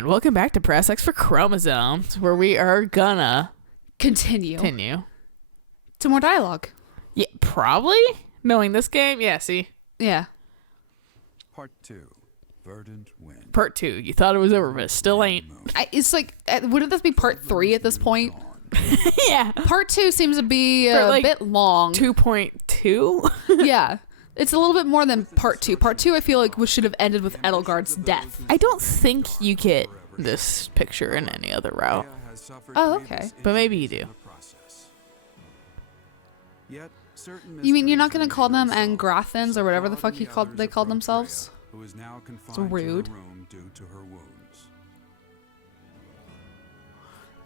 And welcome back to Press X for Chromosomes, where we are gonna continue to more dialogue. Yeah, probably. Knowing this game, yeah, see? Yeah. Part 2, Verdant Wind. Part 2, you thought it was over, but it still ain't. It's like, wouldn't this be part 3 at this point? Yeah. Part 2 seems to be like, a bit long. 2.2? Yeah. It's a little bit more than part 2. Part 2, I feel like, should have ended with Edelgard's death. I don't think you get this picture in any other route. Oh, okay. But maybe you do. You mean you're not going to call them Angrathans or whatever the fuck they called themselves? It's rude.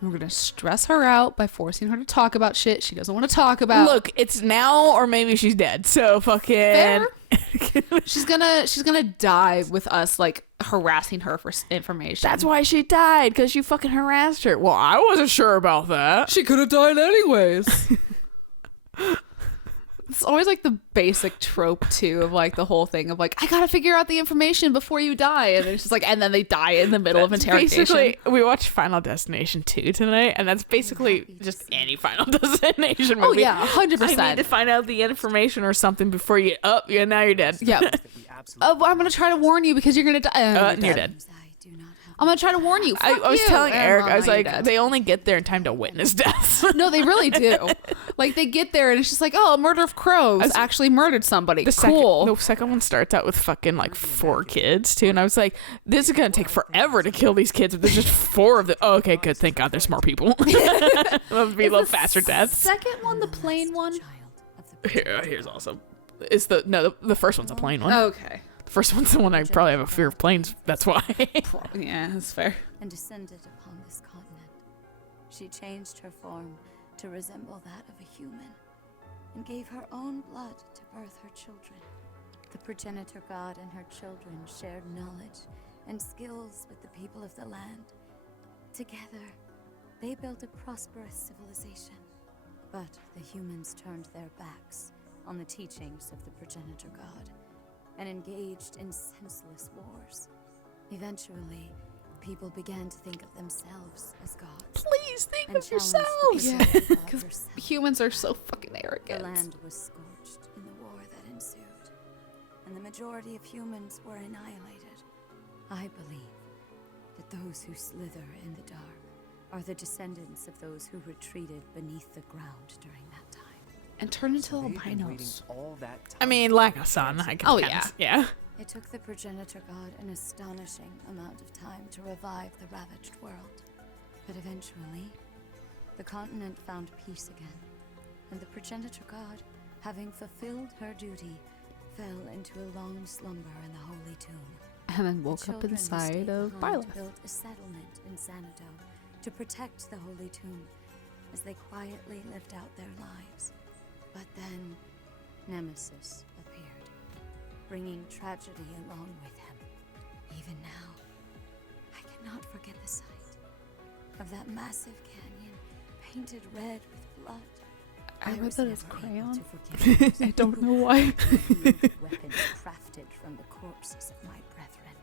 We're going to stress her out by forcing her to talk about shit she doesn't want to talk about. Look, it's now or maybe she's dead. So fucking Fair. She's gonna die with us like harassing her for information. That's why she died, because you fucking harassed her. Well, I wasn't sure about that. She could have died anyways. It's always like the basic trope too of like the whole thing of like, I gotta figure out the information before you die, and it's just like, and then they die in the middle of interrogation. Basically, we watched Final Destination 2 tonight, and that's basically just any Final Destination movie. Oh yeah, 100%. I need to find out the information or something before you. Oh, yeah, now you're dead. Yeah. Oh, I'm gonna try to warn you because you're gonna die. And you're dead. I'm gonna try to warn you. I was telling Eric, I was like, dead. they only get there in time to witness death. No, they really do. Like, they get there and it's just like, oh, a murder of crows actually murdered somebody. Cool. The second one starts out with fucking like 4 kids too, and I was like, this is gonna take forever to kill these kids if there's just 4 of them. Oh, okay, good. Thank God there's more people. It'll be a little faster deaths. Second one, the plain one. Here's also. It's the first one's a plain one. Okay. The first one's the one I probably have a fear of planes. That's why. Yeah, that's fair. And descended upon this continent. She changed her form to resemble that of a human, and gave her own blood to birth her children. The progenitor god and her children shared knowledge and skills with the people of the land. Together, they built a prosperous civilization. But the humans turned their backs on the teachings of the progenitor god and engaged in senseless wars. Eventually, people began to think of themselves as gods. Please think and of yourselves. Yeah, because humans are so fucking arrogant. The land was scorched in the war that ensued, and the majority of humans were annihilated. I believe that those who slither in the dark are the descendants of those who retreated beneath the ground during that time. And turned into albinos. I mean, like a son. I guess. Oh, yeah. Yeah. It took the progenitor god an astonishing amount of time to revive the ravaged world. But eventually, the continent found peace again, and the progenitor god, having fulfilled her duty, fell into a long slumber in the holy tomb. And then woke up inside of Byleth. Built a settlement in Xanadu to protect the holy tomb as they quietly lived out their lives. But then, Nemesis appeared, bringing tragedy along with him. Even now, I cannot forget the sight of that massive canyon painted red with blood. I read that as crayon. I don't know why. Weapons crafted from the corpses of my brethren.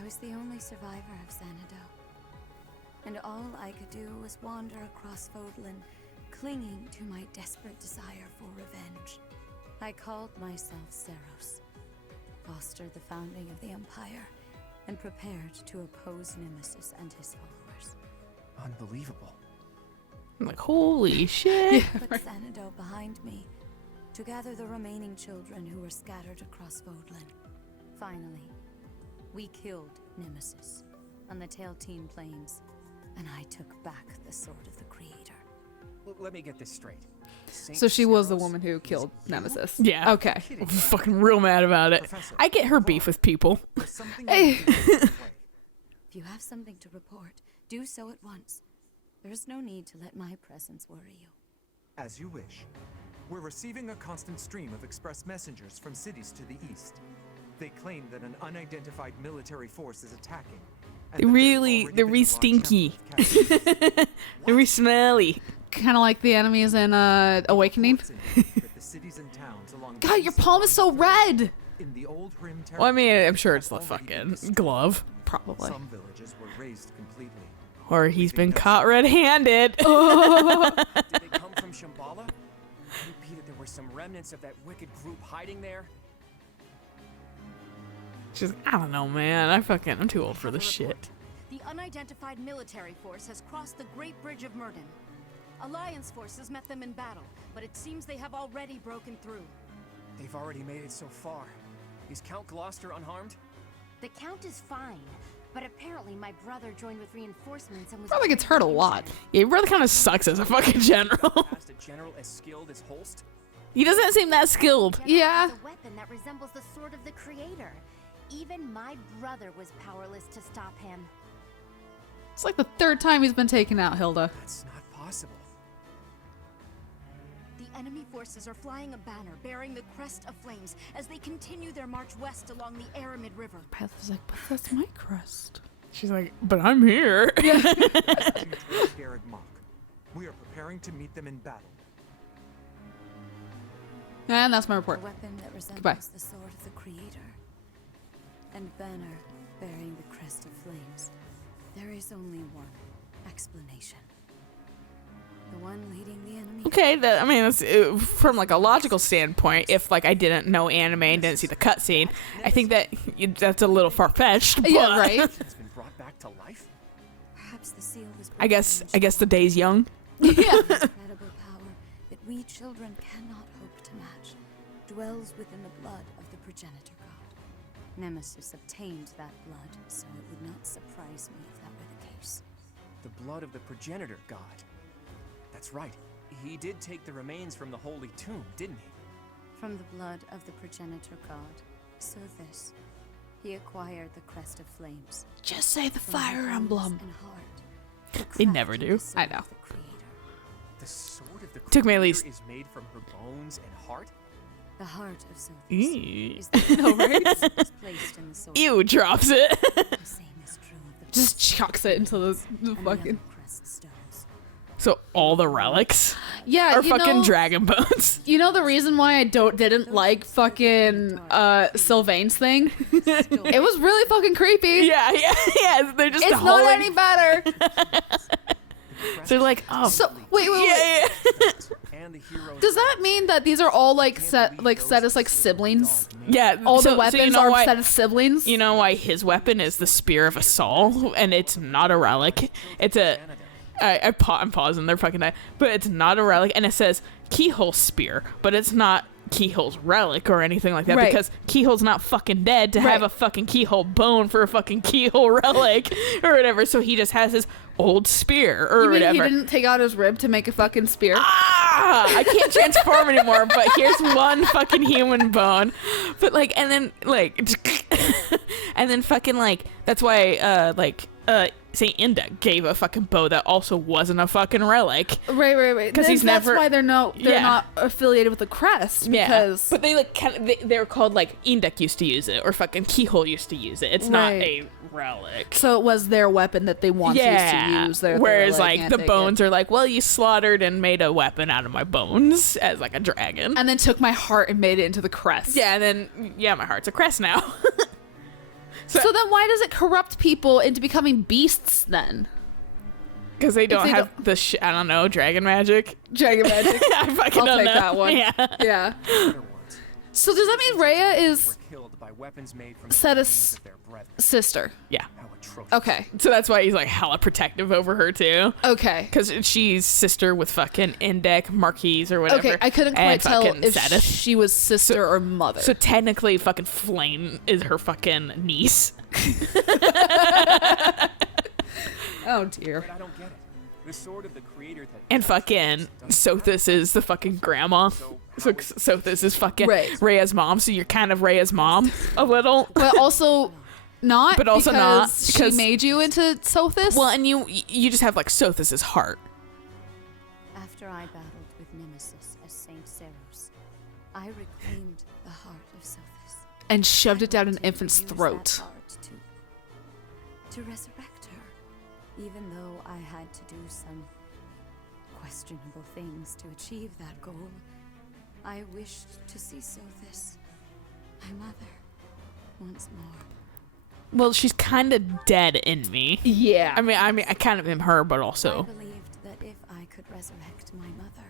I was the only survivor of Xanadu, and all I could do was wander across Fodlan, clinging to my desperate desire for revenge. I called myself Seros, fostered the founding of the Empire, and prepared to oppose Nemesis and his followers. Unbelievable. I'm like, holy shit. Put Xanadu behind me to gather the remaining children who were scattered across Fodlan. Finally, we killed Nemesis on the Tailtean Plains, and I took back the Sword of the Creator. Let me get this straight. So she was the woman who killed Nemesis. Yeah. Okay. I'm fucking real mad about it. I get her beef with people. Hey. If you have something to report, do so at once. There is no need to let my presence worry you. As you wish. We're receiving a constant stream of express messengers from cities to the east. They claim that an unidentified military force is attacking. They're really stinky. They're really smelly. Kind of like the enemies in Awakening. God, your palm is so red. Well, I mean, I'm sure it's the fucking glove. Probably. Some villages were razed completely. Or he's been caught red-handed. Did they come from Shambhala? Could it be that there were some remnants of that wicked group hiding there? She's like, I don't know, man. I'm too old for this shit. The unidentified military force has crossed the Great Bridge of Murden. Alliance forces met them in battle, but it seems they have already broken through. They've already made it so far. Is Count Gloucester unharmed? The Count is fine, but apparently my brother joined with reinforcements and was Probably gets hurt a lot. Yeah, he really kind of sucks as a fucking general. Past a general as skilled as Holst? He doesn't seem that skilled. Yeah. A weapon that resembles the sword of the Creator. Even my brother was powerless to stop him. It's like the third time he's been taken out, Hilda. That's not possible. The enemy forces are flying a banner bearing the crest of flames as they continue their march west along the Aramid River. Path is like, but that's my crest. She's like, but I'm here. Garreg Mach. We are preparing to meet them in battle. And that's my A report. weapon that resembles Goodbye. the sword of the Creator. And banner bearing the crest of flames. There is only one explanation. The one leading the enemy. Okay, I mean, that's, from like a logical standpoint, if like I didn't know anime and didn't see the cutscene, I think that's a little far-fetched. But Yeah, right. It's been brought back to life? Perhaps the seal was I guess the day's young. Yeah. incredible power that we children cannot hope to match dwells within the blood of the progenitor god. Nemesis obtained that blood, so it would not surprise me if that were the case. The blood of the progenitor god. That's right. He did take the remains from the holy tomb, didn't he? From the blood of the progenitor god, so this, he acquired the crest of flames. Just say the From Fire her Emblem. bones and heart, They crafted never the do. sword I know. of the Creator. The sword of the Took me at Creator least- is made from her bones and heart? The heart of Sophis Ew. is the No, right? is placed in the sword. Ew, drops it. The same is true of the Just chucks it into the and the fucking. other crest stones. So all the relics Yeah, are you fucking know, dragon bones. You know the reason why I didn't like fucking Sylvain's thing? It was really fucking creepy. Yeah. They're just It's hauling. not any better. They're like, oh, So wait. yeah. And the heroes Does that mean that these are all like set as like siblings? Yeah, All so, the weapons you know are why, set as siblings? You know why his weapon is the Spear of Assault, and it's not a relic. It's a. I'm pausing. They're fucking dying. But it's not a relic, and it says Keyhole Spear, but it's not Keyhole's relic or anything like that, Right. because Keyhole's not fucking dead to have Right. a fucking Keyhole bone for a fucking Keyhole relic or whatever. So he just has his old spear or You mean whatever. he didn't take out his rib to make a fucking spear? I can't transform anymore, but here's one fucking human bone. But like, and then like, and then fucking like, that's why Saint Inda gave a fucking bow that also wasn't a fucking relic. Right. 'Cause he's that's never- why they're Yeah. not affiliated with the crest, because but they like they're called like Induk used to use it or fucking Keyhole used to use it. It's not Right. a relic. so it was their weapon that they once used to use. Whereas like the bones are like, well, you slaughtered and made a weapon out of my bones as like a dragon. and then took my heart and made it into the crest. Yeah, and then my heart's a crest now. So then why does it corrupt people into becoming beasts then? Because they don't they have the I don't know, dragon magic. Dragon magic. I fucking I'll don't take know. that one. Yeah. Yeah. other ones So does that mean Rhea were is killed by weapons made from the Set remains us- of their brethren. sister? Yeah. How atrocious. Okay. So that's why he's like hella protective over her too. Okay. Because she's sister with fucking Indek, Marquise, or whatever. Okay, I couldn't and quite tell fucking if Satis. she was sister or mother. So technically, fucking Flame is her fucking niece. oh dear. But I don't get it. The sword of the creator that And fucking Sothis is the fucking grandma. So Sothis is fucking Right. Rhea's mom. So you're kind of Rhea's mom a little. But also not. But also not, because because- she made you into Sothis. Well, and you just have like Sothis's heart. After I battled with Nemesis as Saint Seros, I reclaimed the heart of Sophis. and shoved it down an I infant's wanted to use throat. that heart to resurrect her, even though I had to do some questionable things to achieve that goal. I wished to see Sophis, my mother, once more. Well, she's kind of dead in me. Yeah. I mean, I kind of am her, but I also. believed that if I could resurrect my mother,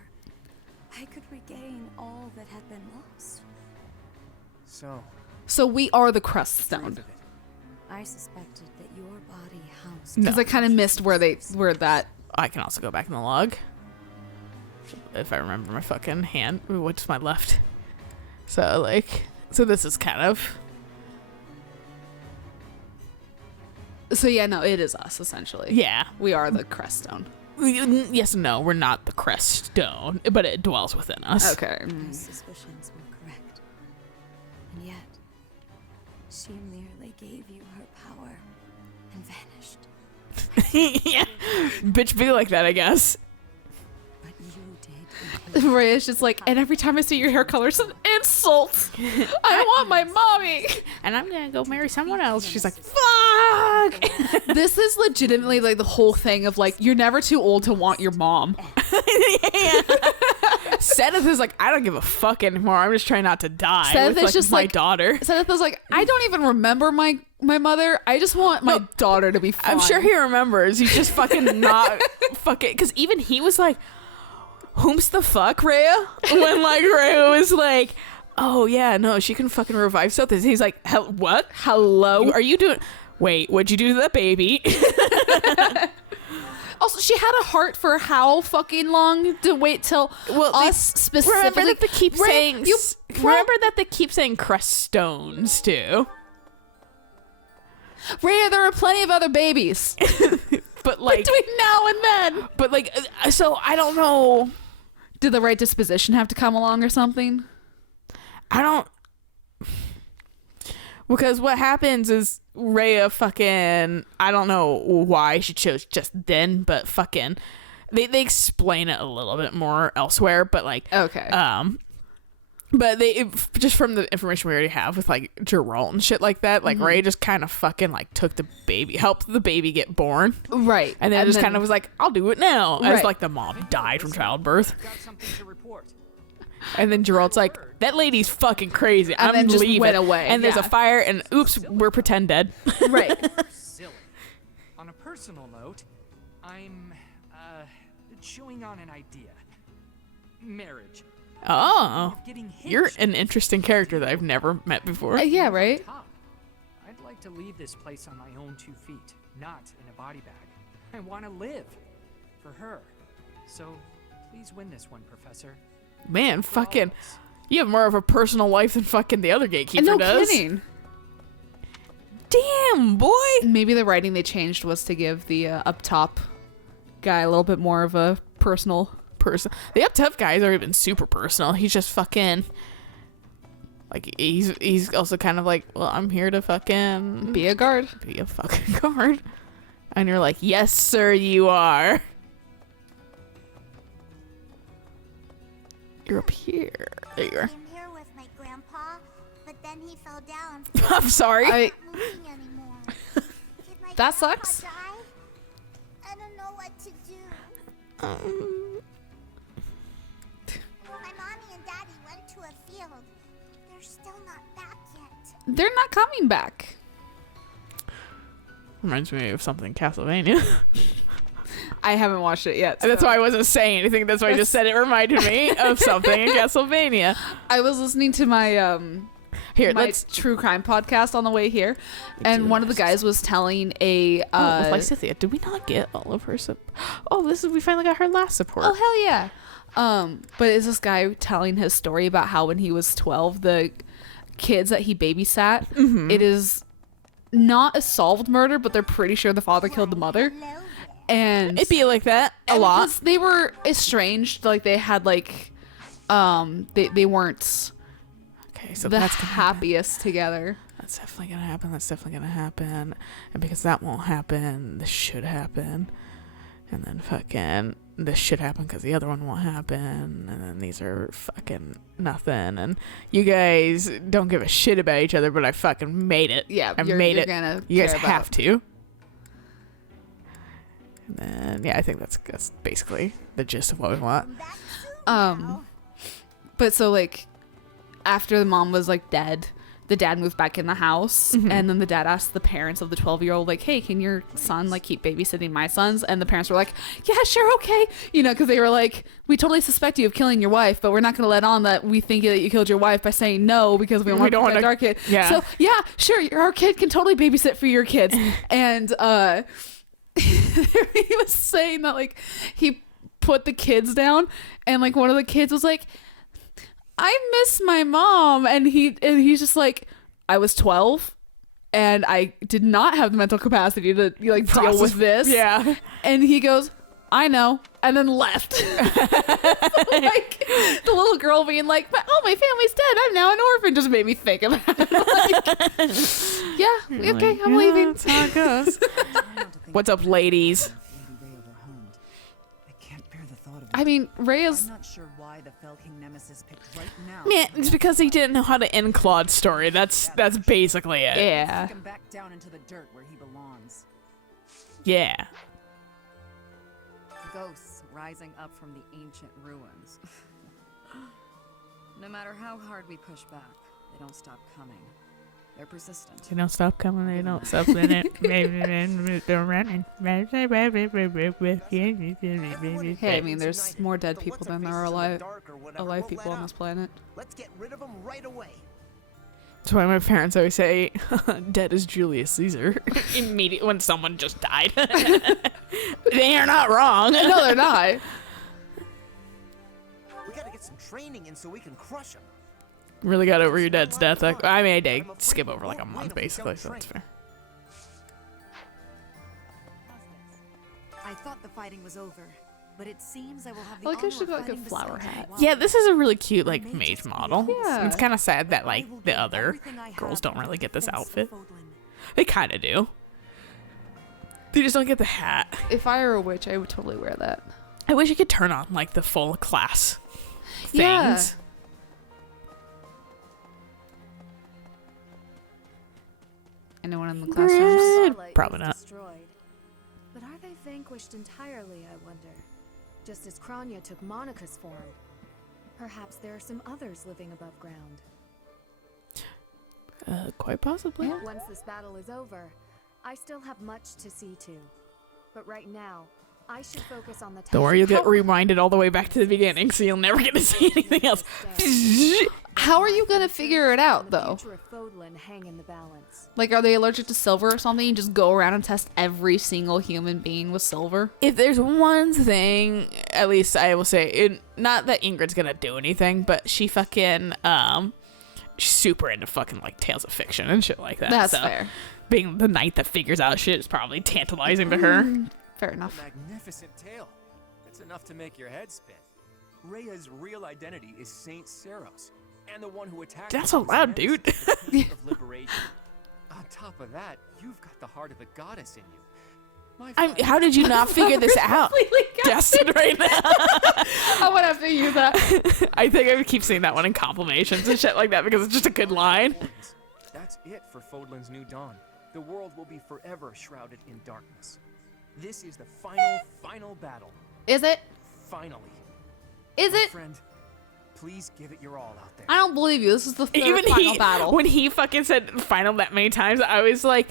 I could regain all that had been lost. So, we are the crust truth stone. of it. I suspected that your body housed. No. Because I kind of missed where that. I can also go back in the log. If I remember my fucking hand, which is my left. So, like, so this is kind of. So yeah, no, it is us essentially. Yeah. We are the crest stone. Yes and no, we're not the crest stone, but it dwells within us. Okay. My suspicions were correct. And yet, she merely gave you her power and vanished. Yeah. Bitch be like that, I guess. But you did. Rhea's just like, and every time I see your hair color, it's an insult. I want my mommy. And I'm gonna go marry someone else. She's like, fuck! This is legitimately like the whole thing of like, you're never too old to want your mom. Yeah. Seth is like, I don't give a fuck anymore. I'm just trying not to die Seth with is like, just my like- daughter. Seth was like, I don't even remember my mother. I just want my daughter to be fine. I'm sure he remembers. He's just fucking not fucking. Because even he was like, whom's the fuck, Rhea? When like Rhea was like, oh yeah, no, she can fucking revive something. He's like, what? Hello. Are you doing? Wait, what'd you do to that baby? Also, she had a heart for how fucking long to wait till us specifically. Remember that they keep Rhea, saying. you Remember that they keep saying crest stones too. Rhea, there are plenty of other babies But like, between now and then. but like, so I don't know. Did the right disposition have to come along or something? I don't. Because what happens is Rhea fucking, I don't know why she chose just then, but fucking, they explain it a little bit more elsewhere, but like, Okay. but just from the information we already have with like Geralt and shit like that, like Rhea just kind of fucking like took the baby, helped the baby get born, Right. and then just kind of was like, I'll do it now, as Right. like the mom died from childbirth, Got something to report. and then Geralt's like, that lady's fucking crazy, And I'm then just leaving, went away, and there's a yeah. fire, and oops, we're pretend dead. Right. Silly. On a personal note, I'm chewing on an idea. Marriage. Oh. Getting hitched. You're an interesting character that I've never met before. Yeah, right? Top. I'd like to leave this place on my own 2 feet, not in a body bag. I want to live. For her. So, please win this one, Professor. Man, For all of fucking, us. you have more of a personal life than fucking the other gatekeeper And no does. kidding. Damn, boy. Maybe the writing they changed was to give the up top guy a little bit more of a personal. Person. The up top guy's already been super personal. He's just fucking, like, he's also kind of like, well, I'm here to fucking Be a guard. be a fucking guard. And you're like, yes, sir, you are. You're up here. There you are. came here with my grandpa, but then he fell down. I'm sorry. I, Not moving anymore. Did my That grandpa sucks. die? I don't know what to do. My mommy and daddy went to a field. They're still not back yet. they're not coming back. Reminds me of something Castlevania. I haven't watched it yet. That's so- why I wasn't saying anything. That's why I just said it reminded me of something in Castlevania. I was listening to my Here, my let's. true crime podcast on the way here, and one of the guys was telling a Oh, with Lysithea, did we not get all of her we finally got her last support. oh hell yeah. But it's this guy telling his story about how when he was 12, the kids that he babysat, it is not a solved murder, but they're pretty sure the father killed the mother. Hello. And It'd be like that a and lot. because they were estranged, like they had like they weren't Okay, so the that's gonna happen. happiest together. That's definitely gonna happen. That's definitely gonna happen. And because that won't happen, this should happen. And then fucking this should happen because the other one won't happen. And then these are fucking nothing. And you guys don't give a shit about each other, but I fucking made it. Yeah, I you're made it. gonna You guys care have about- to. And then yeah, I think that's basically the gist of what we want. Back soon now. But so like after the mom was like dead, the dad moved back in the house, and then the dad asked the parents of the 12-year-old, like, hey, can your son like keep babysitting my sons? And the parents were like, yeah, sure, okay, you know, because they were like, we totally suspect you of killing your wife, but we're not going to let on that we think that you killed your wife by saying no, because we don't want to our kid. Yeah. So yeah, sure, our kid can totally babysit for your kids. And he was saying that like he put the kids down, and like one of the kids was like, I miss my mom, and he's just like, I was 12 and I did not have the mental capacity to like deal with this. Yeah. And he goes, I know, and then left. So, like the little girl being like, oh, my family's dead, I'm now an orphan, just made me think of that. Like, yeah, okay, I'm leaving. That's how it goes. What's up, ladies? I mean, Ray is. I'm not sure why the Fel King Nemesis picked right now. Man, it's because he didn't know how to end Claude's story. That's basically it. Yeah. Take him back down into the dirt where he belongs. Yeah. Ghosts rising up from the ancient ruins. No matter how hard we push back, they don't stop coming. They're persistent. They don't stop coming. They don't stop in it. They're running. Hey, I mean, there's more dead people than there are alive people on this planet. Let's get rid of them right away. That's why my parents always say, "Dead is Julius Caesar." Immediately when someone just died. They are not wrong. No, they're not. We gotta get some training in so we can crush them. Really got over your dad's death. Like, I mean, I did skip over like a month basically, so that's fair. I thought the fighting was over, but it seems I will have the I like how honor she of got like a fighting flower beside hat. you. Yeah, this is a really cute like mage model. Yeah. It's kind of sad that like the other girls don't really get this outfit. They kind of do. They just don't get the hat. If I were a witch, I would totally wear that. I wish you could turn on like the full class things. Yeah. Anyone in the classrooms? Starlight Probably was not. destroyed. But are they vanquished entirely, I wonder? Just as Kranya took Monica's form. Perhaps there are some others living above ground. Quite possibly. Once this battle is over, I still have much to see to. But right now, I should focus on the Don't worry, you'll get reminded all the way back to the beginning, so you'll never get to see anything else. How are you gonna figure it out, though? Hang in the balance. Like, are they allergic to silver or something? You just go around and test every single human being with silver? If there's one thing, at least I will say, not that Ingrid's gonna do anything, but she fucking, she's super into fucking, like, tales of fiction and shit like that. That's so fair. Being the knight that figures out shit is probably tantalizing to her. Fair enough. A magnificent tale. It's enough to make your head spin. Rhea's real identity is Saint Seros, and the one who attacked. That's so loud, dude. Of liberation. On top of that, you've got the heart of a goddess in you. How did you not figure this out? Guessing right now. I would have to use that. I think I would keep saying that one in complimations and shit like that because it's just a good line. That's it for Fodlan's new dawn. The world will be forever shrouded in darkness. This is the final battle. Is it? Finally. Is My it? friend, please give it your all out there. I don't believe you. This is the third Even final battle. When he fucking said final that many times, I was like,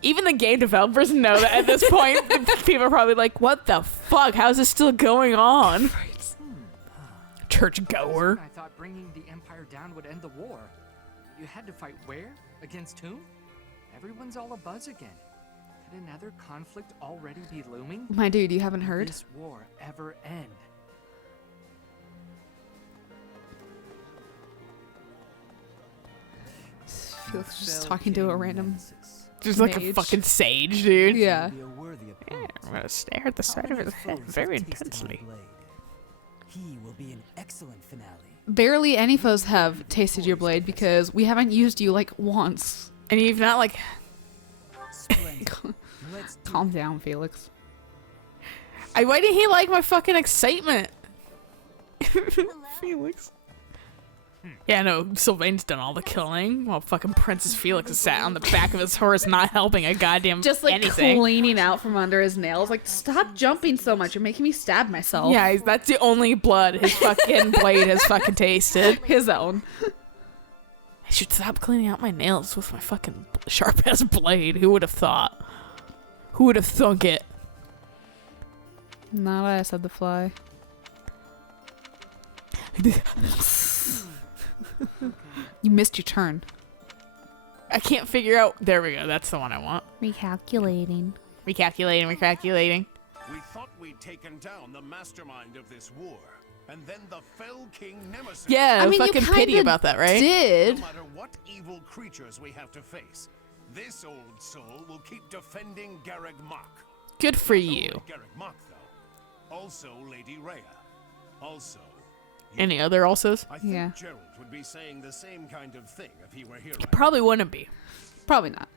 even the game developers know that at this point, people are probably like, what the fuck? How is this still going on? Church goer. I thought bringing the Empire down would end the war. You had to fight where? Against whom? Everyone's all abuzz again. Could another conflict already be looming? My dude, you haven't heard? Will this war ever end? Felix was just talking to a random Just like a mage. fucking sage, dude. Yeah. Yeah, I'm gonna stare at the side of his head very intensely. He will be an excellent finale. Barely any foes have tasted your blade because we haven't used you like once. And you've not like... Calm down, Felix. Why didn't he like my fucking excitement? Felix. Yeah, no, Sylvain's done all the killing while fucking Princess Felix is sat on the back of his horse not helping a goddamn Just like anything. cleaning out from under his nails. Like, stop jumping so much. You're making me stab myself. Yeah, that's the only blood his fucking blade has fucking tasted. His own. I should stop cleaning out my nails with my fucking sharp ass blade. Who would have thought? Who would have thunk it? Not I said the fly. You missed your turn. I can't figure out. There we go. That's the one I want. Recalculating. Recalculating. We thought we'd taken down the mastermind of this war, and then the fell King Nemesis. Yeah, I mean, fucking you pity kinda about that, right? Did. No matter what evil creatures we have to face, this old soul will keep defending Garreg Mach. Good for Not you. only Garreg Mach, though. Also Lady Rhea. Also. you. Any other alsos? I think Yeah. Gerald would be saying the same kind of thing if he were here. It probably wouldn't be. Probably not.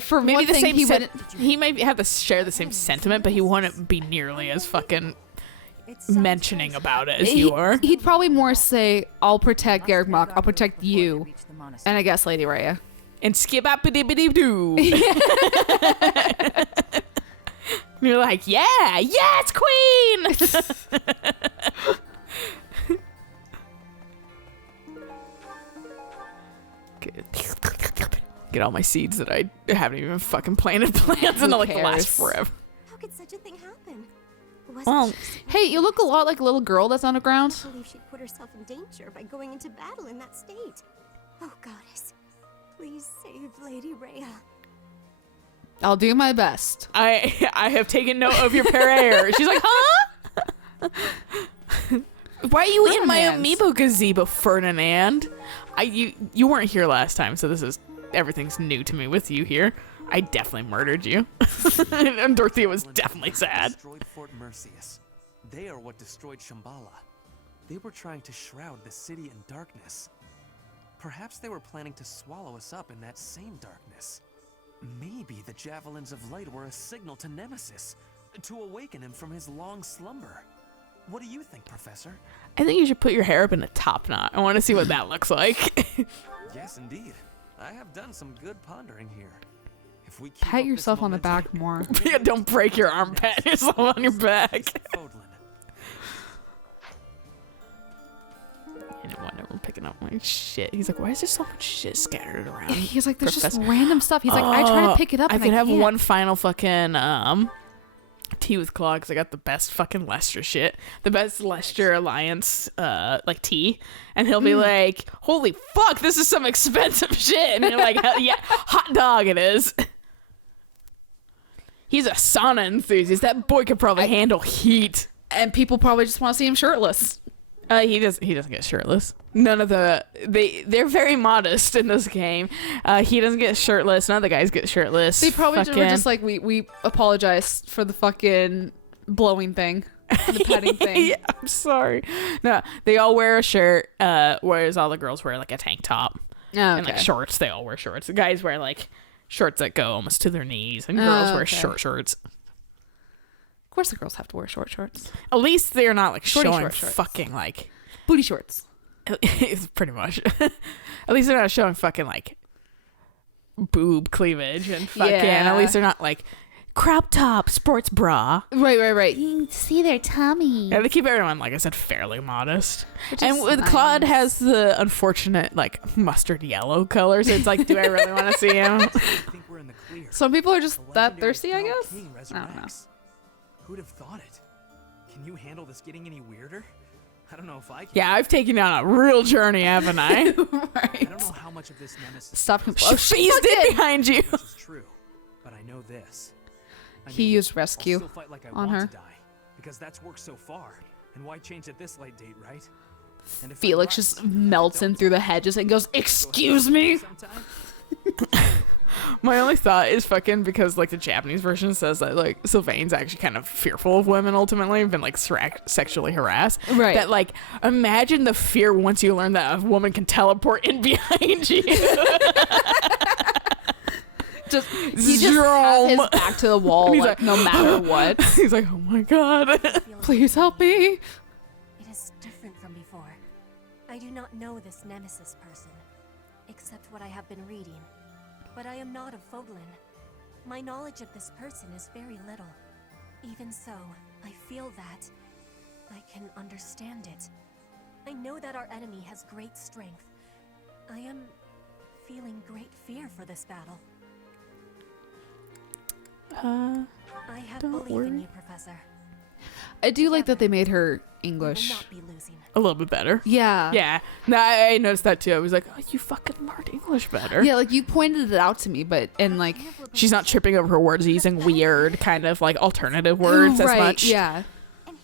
For Maybe one the thing, same. he wouldn't. He might have to share the same sentiment, but he wouldn't be nearly as fucking mentioning about it as you are. He'd probably more say, "I'll protect Garreg Mach. I'll protect you," and I guess Lady Rhea. And skip up a dibbity doo. You're like, yeah, yes, queen. Get all my seeds that I haven't even fucking planted plants and they'll like last cares? forever. How could such a thing happen? Well, Hey, you look a lot like a little girl that's underground. I believe she'd put herself in danger by going into battle in that state. Oh, goddess. Please save Lady Rhea. I'll do my best. I have taken note of your prayer. She's like, huh? Why are you in my Ferdinand's. amiibo gazebo, Ferdinand? You weren't here last time, so this is everything's new to me with you here. I definitely murdered you. And Dorothea was definitely sad. Destroyed Fort Mercius. They are what destroyed Shambhala. They were trying to shroud the city in darkness. Perhaps they were planning to swallow us up in that same darkness. Maybe the javelins of light were a signal to Nemesis, to awaken him from his long slumber. What do you think, Professor? I think you should put your hair up in a top knot. I want to see what that looks like. Yes, indeed. I have done some good pondering here. If we keep Pat up this yourself on the momentum, back more. Yeah, don't break your arm. Pat yourself on your back. Fodlan. And no wonder we're picking up my shit. He's like, why is there so much shit scattered around? He's like, there's just Professor- random stuff. He's like, I try to Oh, pick it up. I and could have can't. one final fucking tea with Claw because I got the best fucking Lester shit, the best Lester Alliance like tea, and he'll be like, holy fuck, this is some expensive shit, and you're like, hell yeah, hot dog it is. He's a sauna enthusiast. That boy could probably handle heat. And people probably just want to see him shirtless. He doesn't get shirtless. None of they're very modest in this game. He doesn't get shirtless. None of the guys get shirtless. They probably were Fucking- just like, we apologize for the fucking blowing thing, the petting thing. Yeah, I'm sorry. No, they all wear a shirt, whereas all the girls wear like a tank top and like Okay. shorts. They all wear shorts. The guys wear like shorts that go almost to their knees, and girls wear okay. short shorts. Of course, the girls have to wear short shorts, At least they're not like Shorty showing short shorts. fucking like. booty shorts. It's pretty much. At least they're not showing fucking like boob cleavage and fucking. Yeah. At least they're not like crop top sports bra. Right. You can see their tummy. Yeah, they keep everyone, like I said, fairly modest. Which And is with nice. Claude has the unfortunate like mustard yellow color, so it's like, do I really want to see him? I think we're in the clear. Some people are just The that legendary thirsty, I Fell guess. King I don't know. resurrects. Who'd have thought it? Can you handle this getting any weirder? I don't know if I can. Yeah, I've taken you on a real journey, haven't I? I don't know how much of this nemesis Stop him. She's dead behind you. is true, but I know this. I He mean, used I'll rescue still fight like I on want her. to die, because that's worked so far. And why change at this late date, right? And if I'm Felix right, just maybe I melts don't in through the die. hedges and goes, Go "Excuse me." sometime. My only thought is fucking because like the Japanese version says that like Sylvain's actually kind of fearful of women ultimately and been like sexually harassed. Right. That like imagine the fear once you learn that a woman can teleport in behind you. He just has his back to the wall, And he's like, like, no matter what. He's like, oh my god. Please help me. It is different from before. I do not know this Nemesis person, except what I have been reading. But I am not of Fodlan. My knowledge of this person is very little. Even so, I feel that I can understand it. I know that our enemy has great strength. I am feeling great fear for this battle. I have Don't belief worry. in you, Professor. I do like that they made her We will English. not be losing. A little bit better. Yeah. Yeah. No, I noticed that too. I was like, oh, you fucking learned English better. Yeah, like you pointed it out to me, but and like She's not tripping over her words, using weird kind of like alternative words right, as much. Yeah.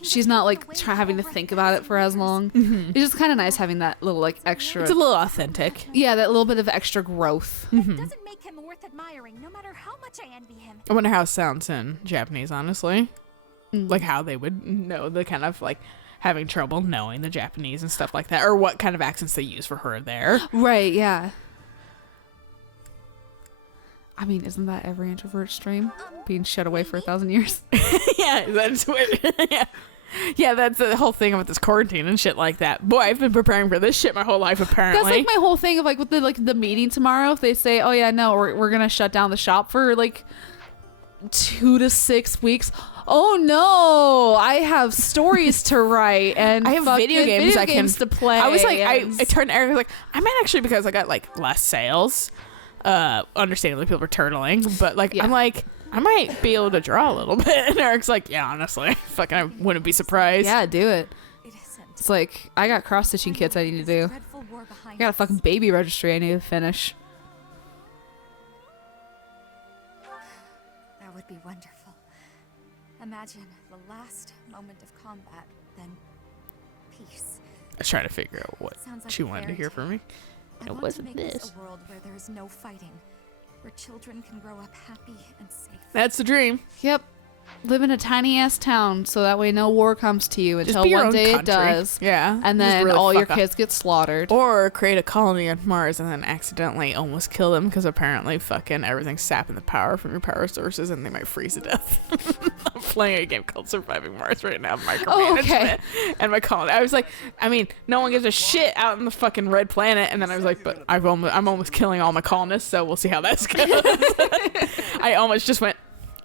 She's not like having to think about it for as long. Mm-hmm. It's just kind of nice having that little like extra. It's a little authentic. Yeah, that little bit of extra growth. Mm-hmm. Doesn't make him worth admiring, no matter how much I envy him. I wonder how it sounds in Japanese, honestly. Like how they would know the kind of like having trouble knowing the Japanese and stuff like that, or what kind of accents they use for her there. Right, yeah. I mean, isn't that every introvert's dream? Being shut away for 1,000 years? Yeah, that's what. Yeah. Yeah, that's the whole thing about this quarantine and shit like that. Boy, I've been preparing for this shit my whole life, apparently. That's like my whole thing of like with the meeting tomorrow. If they say, oh yeah, no, we're going to shut down the shop for like 2 to 6 weeks. Oh no, I have stories to write and I have video games to play. I was like, I and- turned to Eric, I was like, I might actually, because I got like less sales. Understandably, people are turtling, but like, Yeah. I'm like, I might be able to draw a little bit. And Eric's like, yeah, honestly, fucking, I wouldn't be surprised. Yeah, do it. It isn't. It's like, I got cross-stitching kits I need to do. Dreadful war I behind got a us. fucking baby registry I need to finish. That would be wonderful. Imagine the last moment of combat, then peace. I was trying to figure out what Sounds like she a wanted to fairy hear tale. from me. I It want wasn't to make this. a world where there is no fighting, where children can grow up happy and safe. That's the dream. Yep. Live in a tiny ass town so that way no war comes to you Just until be your one own day country. it does. Yeah. And Just then really all your fuck up. kids get slaughtered. Or create a colony on Mars and then accidentally almost kill them because apparently fucking everything's sapping the power from your power sources and they might freeze to death. I'm playing a game called Surviving Mars right now, micromanagement. Oh, okay. And my colony. I was like, I mean, no one gives a shit out on the fucking red planet. And then I was like, but I'm almost killing all my colonists, so we'll see how that goes. I almost just went,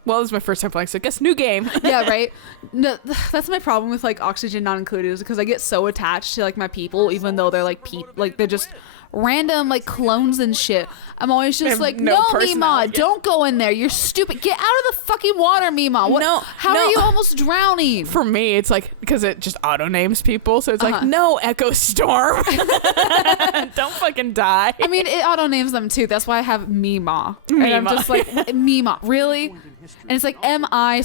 well, this is my first time playing, so I guess new game. Yeah, right. No, that's my problem with like Oxygen Not Included is because I get so attached to like my people, even though they're like like they're just random like clones and shit. I'm always They just have like, no no, Mima, personality." don't go in there. You're stupid. Get out of the fucking water, Mima. What? No, How no. are you almost drowning? For me, it's like, because it just auto names people, so it's like, Uh-huh. no, Echo Storm. Don't fucking die. I mean, it auto names them too. That's why I have Mima. And I'm Mima. just like, Mima, really? And it's like M-I-M-A.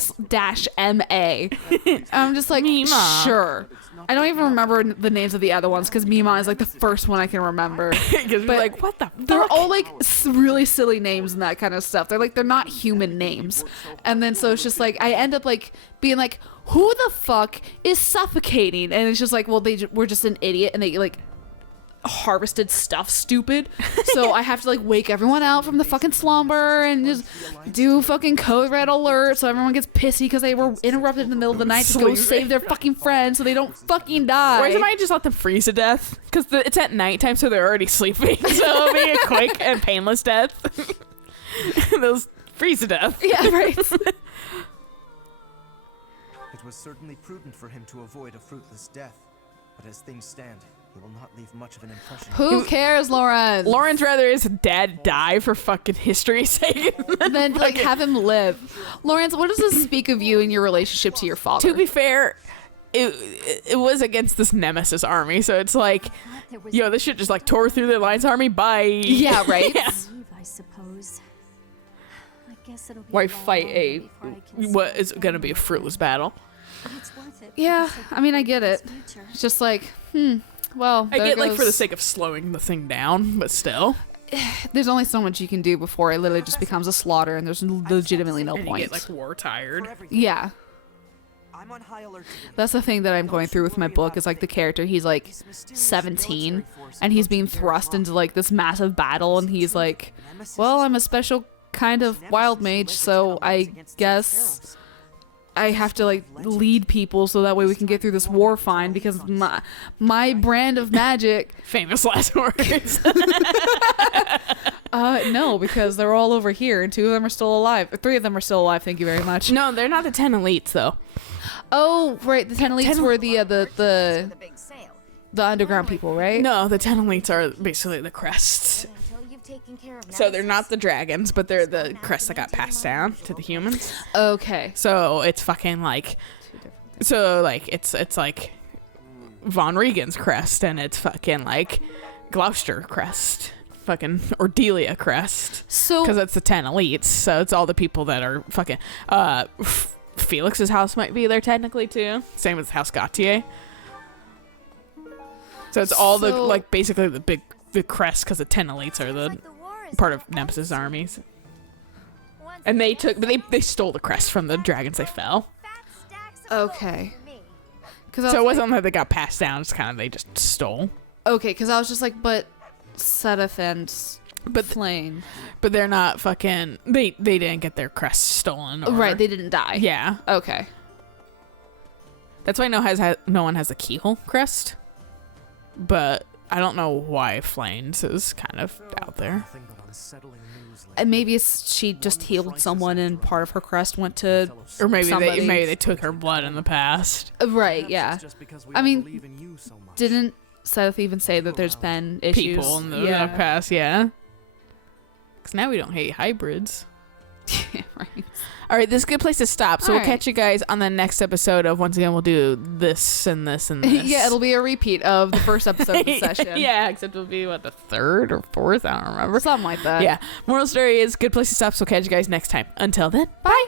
I'm just like, Mima. sure. I don't even remember the names of the other ones because Mima is like the first one I can remember. Because we're But like, what the fuck? They're all like really silly names and that kind of stuff. They're not human names. And then so it's just like I end up like being like, who the fuck is suffocating? And it's just like, well, we're just an idiot and they like harvested stuff stupid. So I have to like wake everyone out from the fucking slumber and just do fucking code red alert so everyone gets pissy because they were interrupted in the middle of the night to go Sleep. save their fucking friends so they don't fucking die. Or somebody just let them freeze to death? Because it's at nighttime, so they're already sleeping. So it'll be a quick and painless death. They'll freeze to death. Yeah, right. It was certainly prudent for him to avoid a fruitless death, but as things stand, he will not leave much of an impression. Who cares, Lauren? Lauren's rather his dad die for fucking history's sake. Then like have him live. Lawrence, what does this speak of you and your relationship to your father? To be fair, it was against this Nemesis army, so it's like, yo, this shit just like tore through the Alliance army. Bye. Yeah, right. Yeah. I suppose. I guess it'll be Why a long fight while a before I can what see is gonna be a fruitless battle? But it's worth it for Yeah, the sake I of mean, I both get of it. his future. It's just like, well, I there get like for the goes- sake of slowing the thing down, but still. There's only so much you can do before it literally just becomes a slaughter and there's legitimately no And you point. get like war tired. Yeah. I'm on high alert today. That's the thing that I'm going through with my book is like the character, he's like 17 and he's being thrust into like this massive battle and he's like, well, I'm a special kind of wild mage, so I guess I have to like lead people so that way we can get through this war fine because my brand of magic. Famous last words. No, because they're all over here and 2 of them are still alive. 3 of them are still alive, thank you very much. No, they're not the 10 elites though. Oh, right, the 10 elites were the underground people, right? No, the 10 elites are basically the crests. taking care of So they're not the dragons, but they're the crests that got passed down to the humans. Okay. So it's fucking like, so like it's like Von Regan's crest, and it's fucking like Gloucester crest, fucking Ordelia crest. So because it's the 10 elites, so it's all the people that are fucking. Felix's house might be there technically too. Same with House Gautier. So it's all the like basically the crest, because the 10 elites are the part of Nemesis armies. And they stole the crest from the dragons they fell. Okay. So it wasn't like they got passed down, it's kind of they just stole. Okay, because I was just like, but Sedith and Flame. But they're not fucking, they didn't get their crest stolen. Right, they didn't die. Yeah. Okay. That's why no one has the keyhole crest. But I don't know why Flames is kind of out there. And maybe she just healed someone and part of her crest went to or maybe somebody. they took her blood in the past. Right, yeah. I mean, didn't Seth even say that there's been issues? People in the past, yeah. Because now we don't hate hybrids. Right. All right, this is a good place to stop. So All we'll catch you guys on the next episode of, once again, we'll do this and this and this. Yeah, it'll be a repeat of the first episode of the session. Yeah, except it'll be, the third or fourth? I don't remember. Something like that. Yeah. Moral story is good place to stop, so we'll catch you guys next time. Until then, bye.